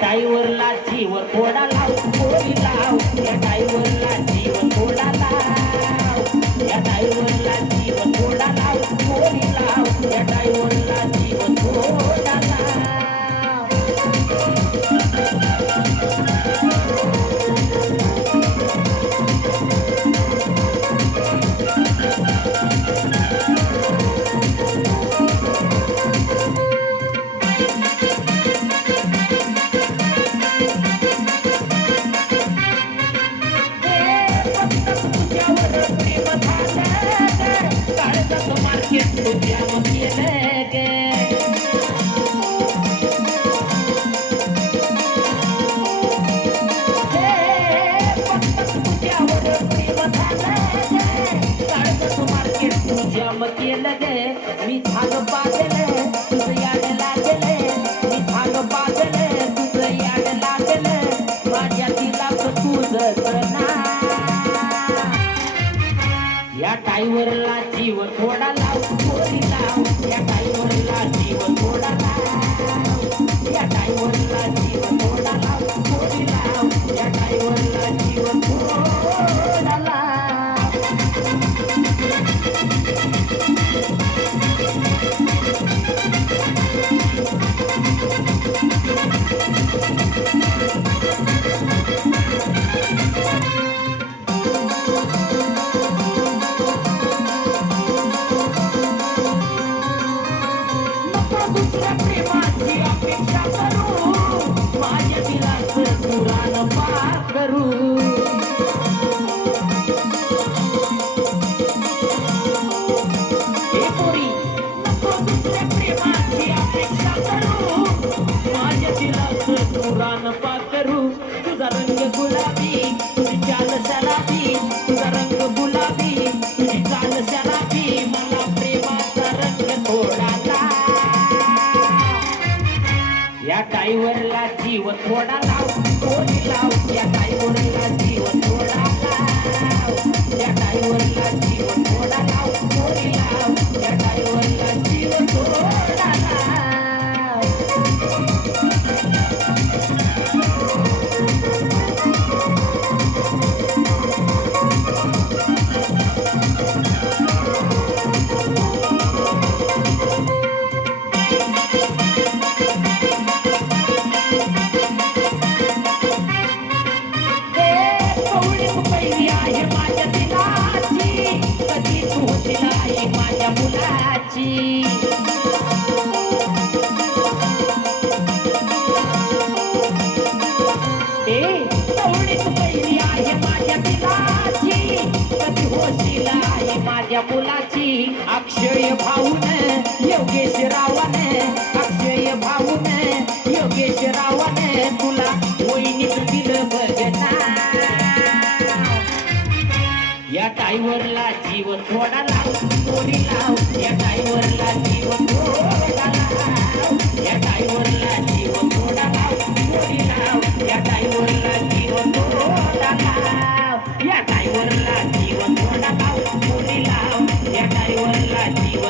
टाईवरला जीव थोडा लाव थोडी लाव या टाईवरला जीव थोडा लाव या टाईवरला जीव थोडा लाव थोडी लाव या टाईवरला जीव थोडा लाव मी थांग पाजले तुझं याड लागले मी थांग पाजले तुझं याड लागले माझ्या दिलाच तुझं ना या टाईवरला जीव थोडा लाव थोडी लाव या टाईवरला जीव थोडा लाव या टाईवरला जीव थोडा लाव थोडी लाव या टाईवरला जीव थोडा लाव दुसऱ्या प्रेमाची अपेक्षा करू माझ्या दिलाचं पुराण पार करू हे पोरी नको दुसऱ्या प्रेमाची अपेक्षा करू माझ्या दिलाचं पुराण पार करू तुझा रंग गुलाबी तुझी चाल सलाबी तुझा रंग गुलाबी तुझी चाल सलाबी मला प्रेमाचा रंग थोडा या टाईवरला जीव थोडा लाव थोडी लाव या टाईवरला जीव थोडा लाव या टाईवरला जीव थोडा लाव थोडी लाव या टाईवरला जीव थोडा लाव माझ्या मुलाची पहिली आहे माझ्या पिलाची कधी होशील आहे माझ्या मुलाची अक्षय भाऊन योगेश रावाने अक्षय भाऊन योगेश रावाने तुला वहिनीच दिलं भजना या टाईवरला जीव थोडा लाव थोडी लाव या टाईवरला जीव थोडा लाव या टाईवरला जीव थोडा लाव थोडी लाव या टाईवरला जीव थोडा लाव या टाईवरला जीव थोडा लाव थोडी लाव या टाईवरला जीव